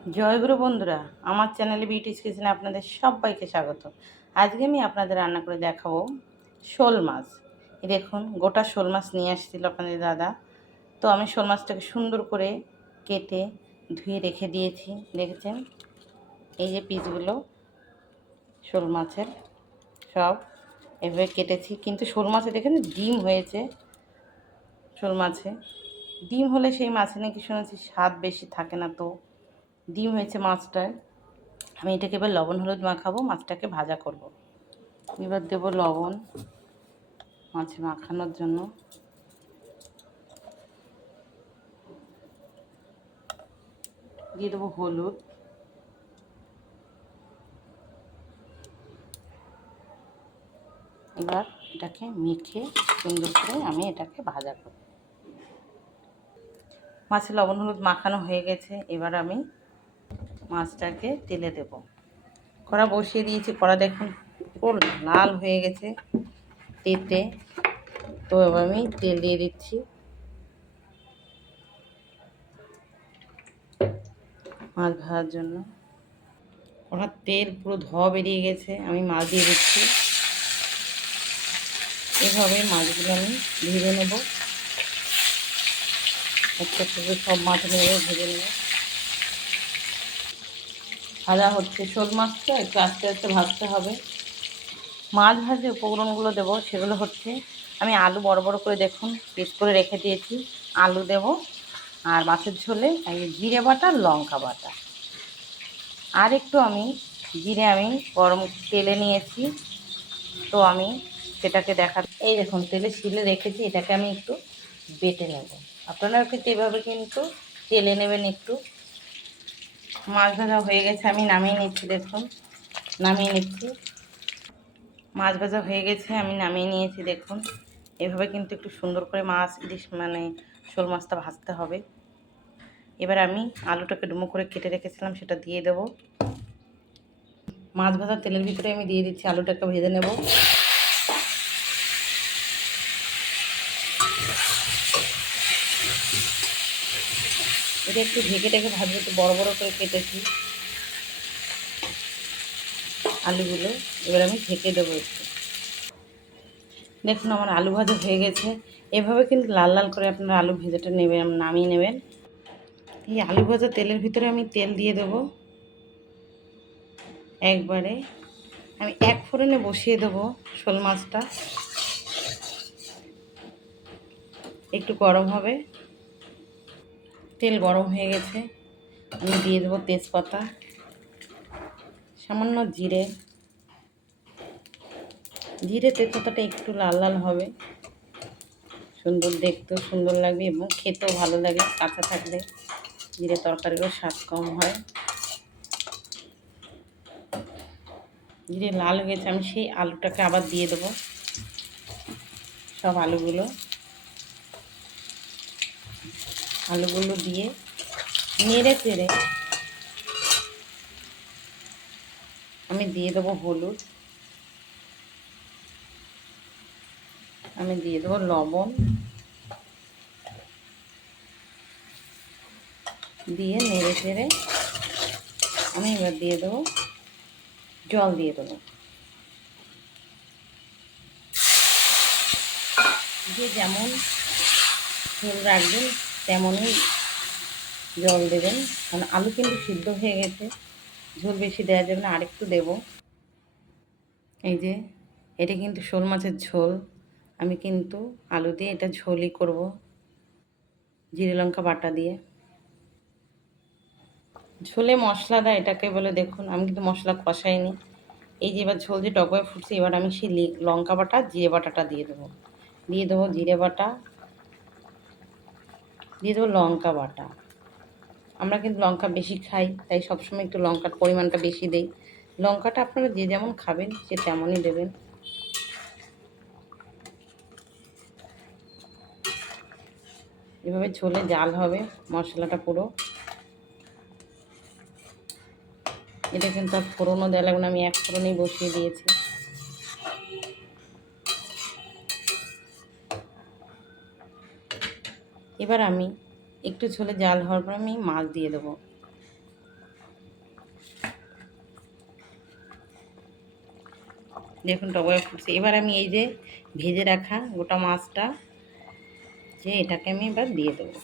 জয়গুরু বন্ধুরা, আমার চ্যানেলে বিউটিস কিচেনে আপনাদের সবাইকে স্বাগত। আজকে আমি আপনাদের রান্না করে দেখাবো শোল মাছ। এই দেখুন, গোটা শোল মাছ নিয়ে আসছিল আপনাদের দাদা। তো আমি শোল মাছটাকে সুন্দর করে কেটে ধুয়ে রেখে দিয়েছি। দেখেছেন, এই যে পিসগুলো শোল মাছের সব এভাবে কেটেছি। কিন্তু শোল মাছে দেখেন ডিম হয়েছে। শোল মাছে ডিম হলে সেই মাছে নাকি শুনেছি স্বাদ বেশি থাকে না, তো ডিম হয়েছে মাছটায়। আমি এটাকে এবার লবণ হলুদ মাখাবো, মাছটাকে ভাজা করব। এবার দেবো লবণ মাছে মাখানোর জন্য, দিয়ে দেবো হলুদ, এবার এটাকে মেখে সুন্দর করে আমি এটাকে ভাজা করব। মাছে লবণ হলুদ মাখানো হয়ে গেছে। এবার আমি মাছটাকে তেলে দেব। কড়া বসিয়ে দিয়েছি, কড়া দেখুন পুরো লাল হয়ে গেছে তেতে। তো এবার আমি তেল দিয়ে দিচ্ছি মাছ ভাজার জন্য। কড়ার তেল পুরো ধোয়া বেরিয়ে গেছে, আমি মাছ দিয়ে দিচ্ছি। এভাবে মাছগুলো আমি ভেজে নেব, একটা করে সব মাছ নেবে ভেজে নেব। ভাজা হচ্ছে শোল মাছটা, একটু আস্তে আস্তে ভাজতে হবে। মাছ ভাজে উপকরণগুলো দেবো, সেগুলো হচ্ছে আমি আলু বড় বড় করে দেখুন পিস করে রেখে দিয়েছি। আলু দেব, আর মাছের ঝোলে এই জিরে বাটা, লঙ্কা বাটা, আর একটু আমি জিরে আমি গরম তেলে নিয়েছি। তো আমি সেটাকে এই দেখুন তেলে শিলে রেখেছি, এটাকে আমি একটু বেটে নেব। আপনারাও কিন্তু এভাবে কিন্তু তেলে নেবেন একটু। মাছ ভাজা হয়ে গেছে, আমি নামিয়ে নিচ্ছি। দেখুন নামিয়ে নিচ্ছি, মাছ ভাজা হয়ে গেছে, আমি নামিয়ে নিয়েছি। দেখুন এভাবে কিন্তু একটু সুন্দর করে মাছ ইলিশ শোল মাছটা ভাজতে হবে। এবার আমি আলুটাকে ডুমো করে কেটে রেখেছিলাম, সেটা দিয়ে দেব। মাছ ভাজা তেলের ভিতরে আমি দিয়ে দিচ্ছি, আলুটাকে ভেজে নেব। এটা একটু ঢেকে ঢেকে ভাজবো, একটু বড় বড় করে কেটেছি আলুগুলো। এবার আমি ঢেকে দেবো একটু। দেখুন আমার আলু ভাজা হয়ে গেছে। এভাবে কিন্তু লাল লাল করে আপনারা আলু ভেজাটা নেবেন, নামিয়ে নেবেন। এই আলু ভাজা তেলের ভিতরে আমি তেল দিয়ে দেবো একবারে। আমি এক ফোড়নে বসিয়ে দেবো শোল মাছটা, একটু গরম হবে। তেল গরম হয়ে গেছে, আমি দিয়ে দেবো তেজপাতা, সামান্য জিরে। জিরে তেজপাতাটা একটু লাল লাল হবে, সুন্দর দেখতেও সুন্দর লাগবে এবং খেতেও ভালো লাগে। কাঁচা থাকলে জিরে তরকারিরও স্বাদ কম হয়। জিরে লাল হয়ে গেছে, আমি সেই আলুটাকে আবার দিয়ে দেবো। সব আলুগুলো দিয়ে নেড়ে চেড়ে আমি দিয়ে দেবো হলুদ, আমি দিয়ে দেবো লবণ, দিয়ে নেড়ে চেড়ে আমি এবার দিয়ে দেবো জল, দিয়ে দেবো। যে যেমন ঝোল রাখবেন তেমনই জল দেবেন, কারণ আলু কিন্তু সিদ্ধ হয়ে গেছে, ঝোল বেশি দেওয়ার জন্য আরেকটু দেব। এই যে এটা কিন্তু শোল মাছের ঝোল, আমি কিন্তু আলু দিয়ে এটা ঝোলই করব, জিরে লঙ্কা বাটা দিয়ে। ঝোলে মশলা দেয় এটাকে বলে, দেখুন আমি কিন্তু মশলা কষাইনি। এই যে এবার ঝোল যে টকবয়ে ফুটছে, এবার আমি সেই লঙ্কা বাটা জিরে বাটাটা দিয়ে দেবো। দিয়ে দেবো জিরে বাটা, দিয়ে দেবো লঙ্কা বাটা। আমরা কিন্তু লঙ্কা বেশি খাই, তাই সবসময় একটু লঙ্কার পরিমাণটা বেশি দেই। লঙ্কাটা আপনারা যে যেমন খাবেন সে তেমনই দেবেন। এভাবে ঝোলে জাল হবে মশলাটা পুরো। এটা কিন্তু আর ফোড়নও দেওয়া লাগবে না, আমি এক ফোড়নেই বসিয়ে দিয়েছি। এবার আমি একটু ঝোলে জাল হওয়ার পর আমি মাছ দিয়ে দেবো। দেখুন টকবগে ফুটছে। এবার আমি এই যে ভেজে রাখা গোটা মাছটা যে এটাকে আমি এবার দিয়ে দেবো।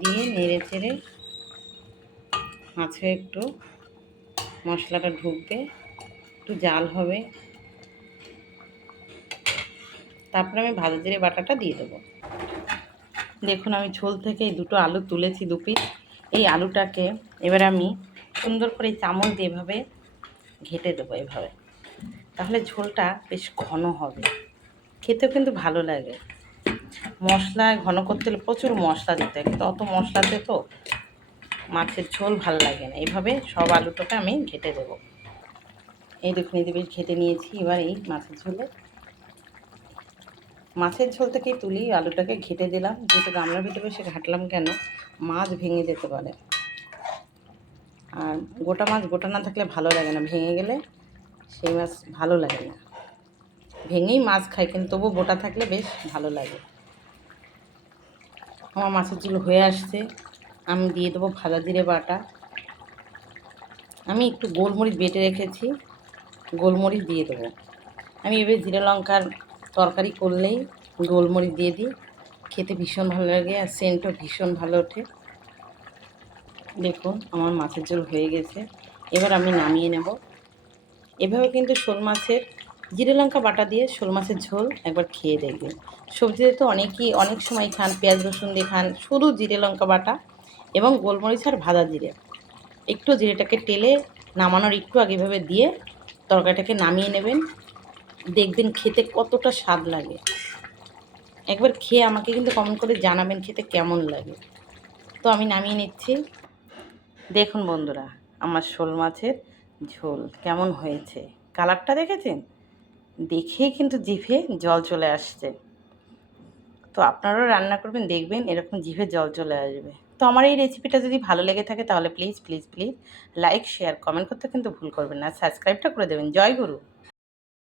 দিয়ে নেড়ে চেড়ে মাছে একটু মশলাটা ঢুকবে, একটু জাল হবে, তারপরে আমি ভাজা জিরে বাটাটা দিয়ে দেবো। দেখুন আমি ঝোল থেকে এই দুটো আলু তুলেছি 2 পিস। এই আলুটাকে এবার আমি সুন্দর করে চামচ দিয়ে এভাবে ঘেঁটে দেবো এভাবে, তাহলে ঝোলটা বেশ ঘন হবে, খেতেও কিন্তু ভালো লাগে। মশলা ঘন করতে হলে প্রচুর মশলা দিতে হয়, কিন্তু অত মশলাতে তো মাছের ঝোল ভালো লাগে না। এইভাবে সব আলুটাকে আমি ঘেঁটে দেবো। এই দেখুন এই বেশ ঘেঁটে নিয়েছি। এবার এই মাছের ঝোল থেকেই তুলি আলুটাকে ঘেঁটে দিলাম, যেহেতু গামলার ভিতরে সে ঘাটলাম কেন, মাছ ভেঙে যেতে পারে। আর গোটা মাছ গোটা না থাকলে ভালো লাগে না, ভেঙে গেলে সেই মাছ ভালো লাগে না। ভেঙেই মাছ খাই, কিন্তু তবু গোটা থাকলে বেশ ভালো লাগে। আমার মাছের ঝোল হয়ে আসছে, আমি দিয়ে দেবো ভাজা জিরে বাটা। আমি একটু গোলমরিচ বেটে রেখেছি, গোলমরিচ দিয়ে দেবো। আমি এবার জিরে লঙ্কার তরকারি করলেই গোলমরিচ দিয়ে দিই, খেতে ভীষণ ভালো লাগে আর সেন্টও ভীষণ ভালো ওঠে। দেখুন আমার মাছের ঝোল হয়ে গেছে, এবার আমি নামিয়ে নেব। এভাবে কিন্তু শোল মাছের জিরে লঙ্কা বাটা দিয়ে শোল মাছের ঝোল একবার খেয়ে দেখবেন। সবজিতে তো অনেকেই অনেক সময় খান, পেঁয়াজ রসুন দিয়ে খান, শুধু জিরে লঙ্কা বাটা এবং গোলমরিচ আর ভাজা জিরে, একটু জিরেটাকে টেলে নামানোর একটু আগে এভাবে দিয়ে তরকারিটাকে নামিয়ে নেবেন, দেখবেন খেতে কতটা স্বাদ লাগে। একবার খেয়ে আমাকে কিন্তু কমেন্ট করে জানাবেন খেতে কেমন লাগে। তো আমি নামিয়ে নিচ্ছি। দেখুন বন্ধুরা আমার শোল মাছের ঝোল কেমন হয়েছে, কালারটা দেখেছেন? দেখেই কিন্তু জিভে জল চলে আসছে। তো আপনারাও রান্না করবেন, দেখবেন এরকম জিভে জল চলে আসবে। তো আমার এই রেসিপিটা যদি ভালো লেগে থাকে তাহলে please please please like share comment করতে কিন্তু ভুল করবেন না, সাবস্ক্রাইবটা করে দেবেন। জয় গুরু।